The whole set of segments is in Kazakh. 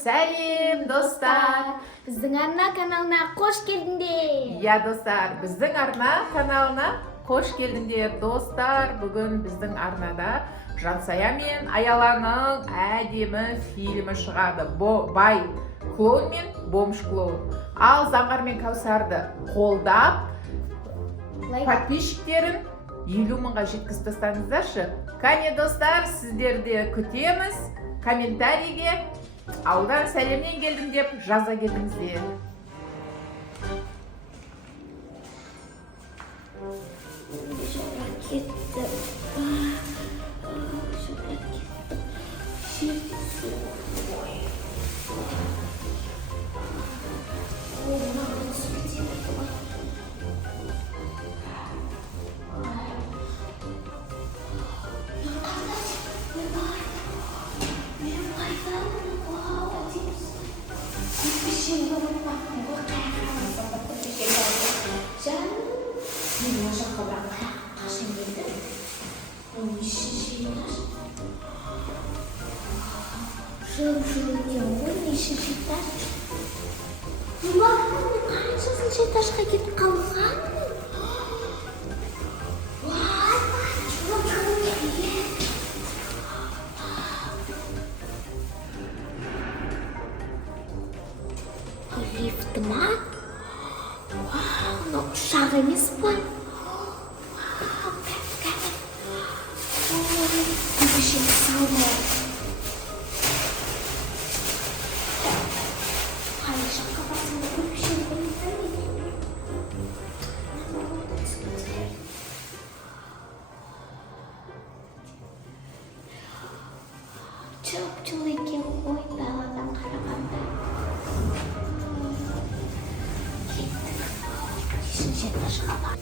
Сәлем, достар! Біздің арна каналына қош келдіңдер. Я, достар, біздің арна каналына қош келдіңдер, достар. Бүгін біздің арнада Жансая мен Аяланың әдемі фильмі шығады. Бай клоун мен бомж клоун. Ал Заңғар мен Кәусарды қолдап, подписчиктерін 50 мыңға жеткізіп тастаңыздаршы. Кәне, достар, сіздерді күтеміз. Комментарийге аудан сәлемнен келдім деп жаза кетіңіздер. Қаншасыншы этажға кетіп қалған? Лифт ма? Мынау ұшақ емес па? Жап-жылы екен ғой даладан қарағанда. Кеттік. 5-ші этажға бар.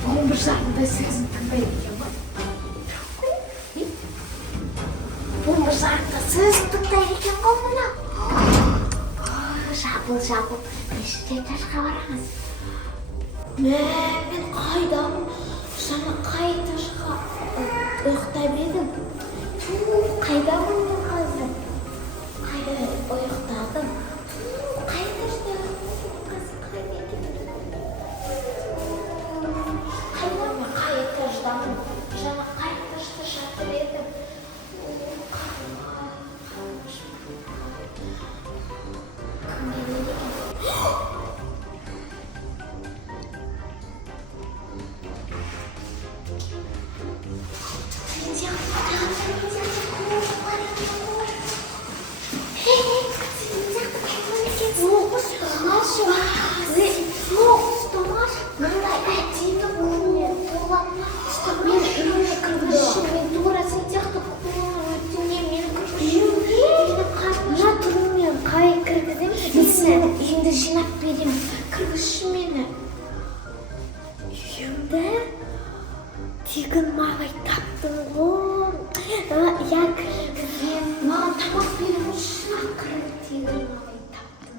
Бомбажарда сөзін тыңдайды екен ғой. Бомбажарда сөзін тыңдайды екен ғой мұна. Жабыл. 5-ші этажға барамыз. Мен қайдамын? Жаңа қай этажға ұйықтап едім. Қайдамын мен қазір? Қайда ұйықтадым? Қай этажда ұйықтадым қазір? Қай этаждамын? Жаңа қай этажда жатыр едім? Үйімді жинап берем. Кіргізші мені. Үйімді? Тегін мағай таптың ғой. Я кіргізем. Маған тамақ беріңізші. Тегін мағай таптың.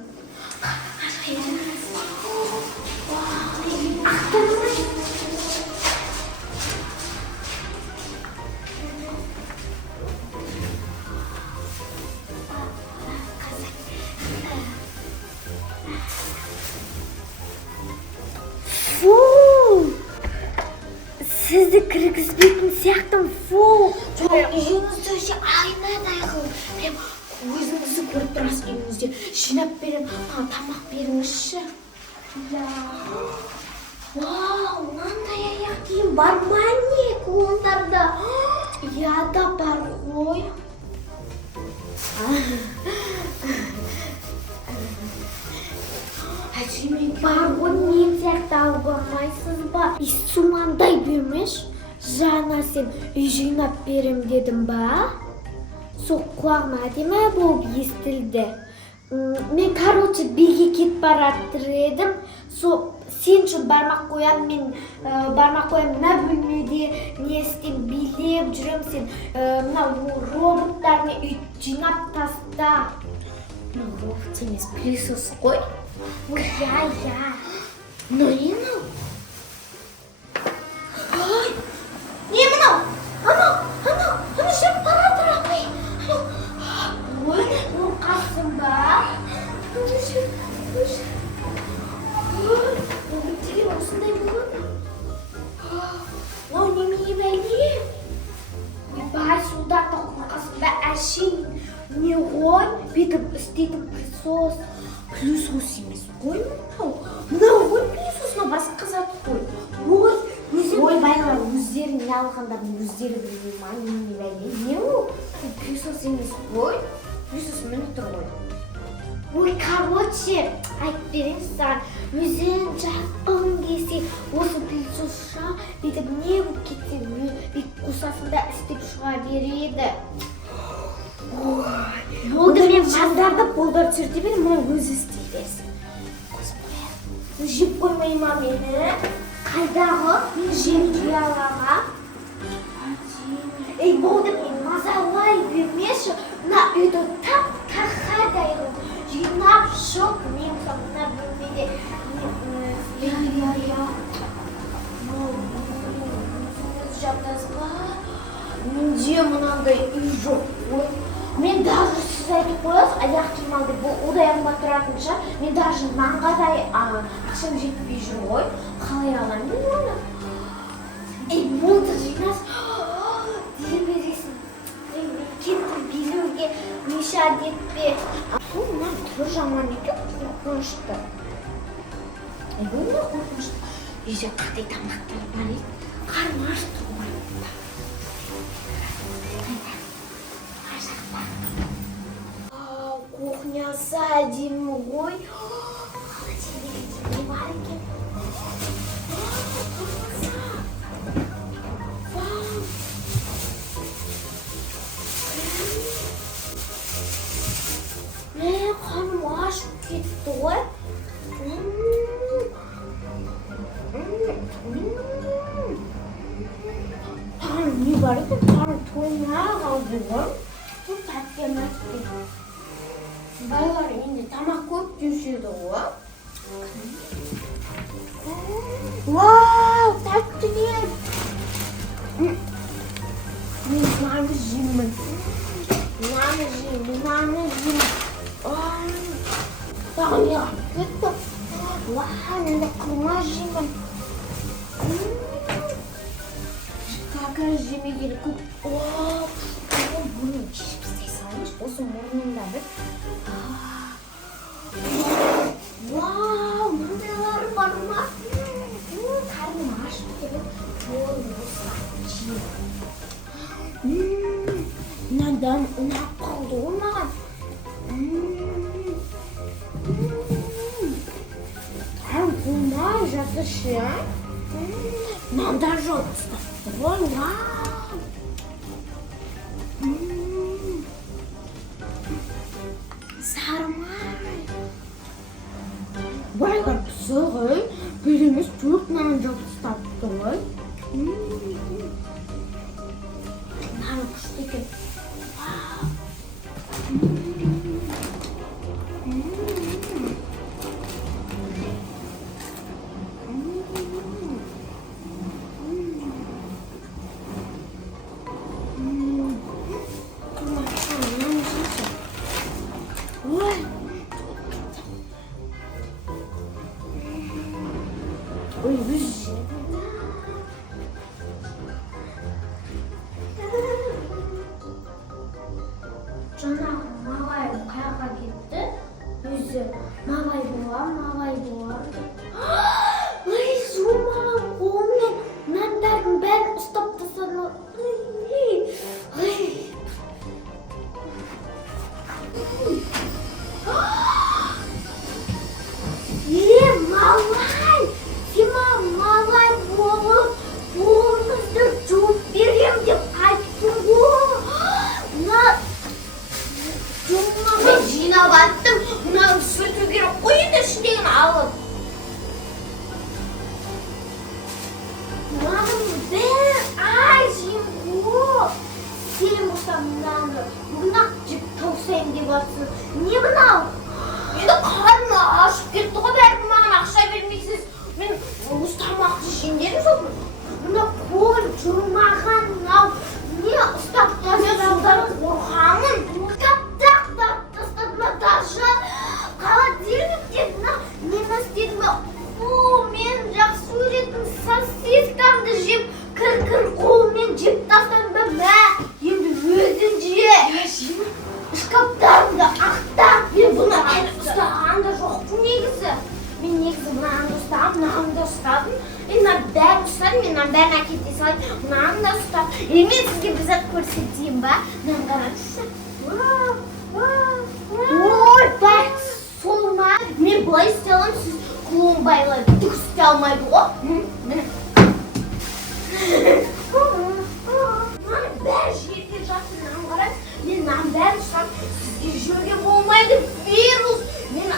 Сізді кіргізбейтін сияқтым, фу! Үйіңізді өше айнадай қыл. Прям өзіңізді көріп тұрасыз үйіңізде. Жинап берем, тамақ беріңізші. Вау, мынандай аяқ киім бар ма не клондарда? Я да бар ғой. Бар ғой мен сияқты алып бармайсыз ба? Сумаңдай бермеш. Жаңа сен үй жинап берем дедім ба? Сол құлағыма әдемі болып естілді. Мен, короче, биге кетіп баратыр едім. Сен үшін бармақ қоям, мен бармақ қоям, мына бөлмеде не істейм, билеп жүрем, сен мына роботтарны үй жинап таста. Робот емес, пылесос қой. Ой, я. Но не мынау? Ой, не мынау? Анау жүріп баратыр апай. Ой, ол қасым ба? Ой, осындай болады. Мынау немене бәле? Ойбай, солдатты қорқасың ба? Әшейін не ғой? Бүйтіп істейтін пылесос. Пылесос емес қой мынау. Мынау ғой пылесос, мынау басқа зат қой. Ой, байлар өздері не алғандарын өздері білмей ма? Немене бәле? Не ол? Пылесос емес қой. Пылесос міне тұр ғой. Ой, короче, айтып берейін саған. Өзің жақын келсе, осы пылесосша бүйтіп не болып кетсе, бүйтіп қосасын да істеп шыға береді. Болды мен мандарды болдар түсірте берем, мұны өзі істей берсін. Жеп қоймай ма мені? Қайдағы? Мен жем жей алама. Ей, болды мен мазалай бермеші. Мына үйді тап-тақадай жинап шық. Мен мына бөлмеде. Я. Өзіңіз жаптасыз ба? Менде мынандай үй жоқ. Мен даже сіз айтып қоясыз, аяқ киімалды ол аяғыма тұратын шығар. Мен даже нанғадай ақшам жетпей жүр ғой. Қалай аламын мен оны? Ей, болды жинас. Дей бересің. Мен кеттім билеуге, мешат етпе. Мынау түрі жаман екен, қорқынышты. Бұл не қорқынышты? Үйде қандай тамақтар бар еді? Қарным ашты ғой. Кухнясы әдемі ғой. Холодильникте не бар екен. Қарным ашып кетті ғой. Қарным не бар екен? Қарным тоймай қалды ғой. Бұл тәтті емес пе? Байлар енді тамақ көп жеушеді ғой. Вау, тәтті кет. Мен мынаны жеймін. Тағы не қалып кетті? Вау, мен де құрма жеймін. Кака жемеген көп. Бұны кешіпстай салыңыз, осы мұрнында бір. Вау, мындайлары бар ма? Қарным ашып келіп, болды осылай жеймін. Мынадан ұнап қалды ғой маған. Болмай жатыр ше. Мынада жоқ ұстапты ғой, вау. Сармай. Байлар пысығы, білеміз төрт нан жабыстапты ғой. Нан күшті екен. Ой, өз жаңағы мағайым қаяққа кетті? Өзі мағай болам. Ой, жумаған қолмен нандардың бәрін ұстап тастады. мынаны бүгін-ақ жеп тауысайын деп жатсың. Не мынау? Енді қарным ашып кетті ғой, бәрібір маған ақша бермейсіз. Мен осы тамақты жеңдерім жоқ. Мына қол журмаған мынау не ұстап тастаудан қорқамын. Таптақ тастадым даже холодильникте нені істедім. Мен жақсы көретін сосискамды жеп кір қолмен жеп тастадым ба? Мә, енді өзің же. Шкаптарымды ақтап, мен бұны әлі ұстаған да жоқпын негізі. Мен негізі мынаны ұстап, мынаны да ұстадым. Мына бәрін ұстадым, мен мына бәрін әкете салайын, мынаны да ұстап. Мен сізге бір зат көрсетейін ба? Мынаны қараңызшы. Ой, бәрі сол ма? Мен былай істей аламын, сіз қолын байлап түк істей алмайды ғой. Мынаның бәрі жерде жатыр, мынаны қараңыз. Мен мынаның бәрін ұстап, сізге жүруге болмайды, вирус. Мен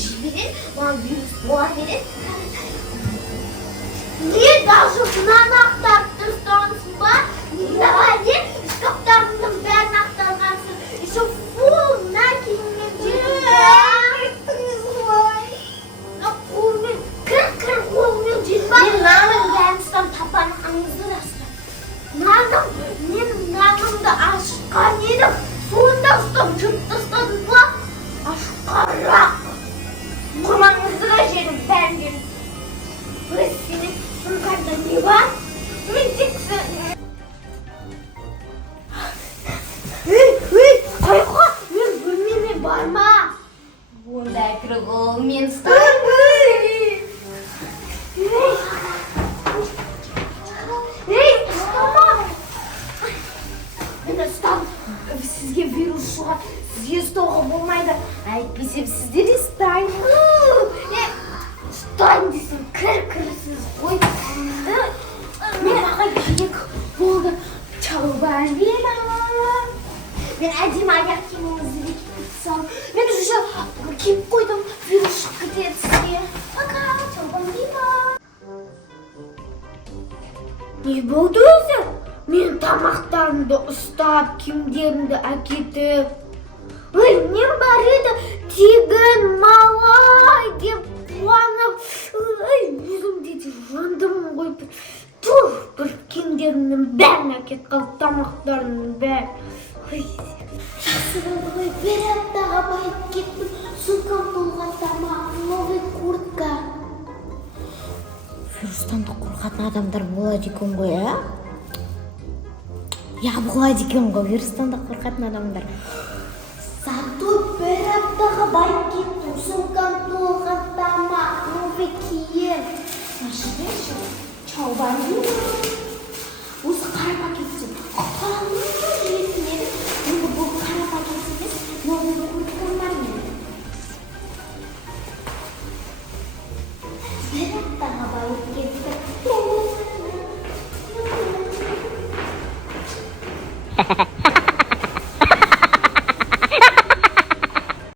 жіберем, маған вирус бола береді. Не даже мынаны ақтарып тастағансың ба? Давай, шкаптарымның бәрін ақтарғансың. Еще фул, мына киіммен қолмен, кір қолмен жетпа. Мен мынаның бәрін ұстап, тапанағыңызды да ұстап. Мен мынанымды ашқан едім. Сонда ұстап жып тастадым ба? Ашқарақ. Құрмаңызды да жерім, бәрін жерім. Өз сенің сұңқарда не бар? Мен тексі... Қайқа, мен бөлмеме барма. Онда кір қолмен ұстап. Ұстама. Мен ұстам. Сізге вирус шығады. Сізге ұстауға болмайды. Әйтпесе сіздер ұстайын. Ұстайын десем кір-кірсіз қой. Мен аға керек болды. Чалбар берем. Мен әдемі аяқ киіміңізді де киіп салым. Мен уже киіп қойдым. Вирус шығып кетеді сізге. Пока, чалбар берем. Не болды өзі? Мен тамақтарымды ұстап, киімдерімді әкетіп. Ой, нем бар еді? Тегін малай деп қуанып. Ой, өзімде де жандым ғой. Тур, бір киімдерімнің бәрін әкет қалды, тамақтарымның бәрін. Жақсы болды ғой, бір аптаға байып кеттім. Сумкам толған тамақ, новый куртка. Вирустан да қорқатын адамдар болады екен ғой, а? Я болады екен ғой, вирустан да қорқатын адамдар. Зато бір аптаға байып кеттім. Сумкам толған тамақ, новый киім. Машинеші, чалбар берем. Осы қарап әкетсем, қаламын жетмеді.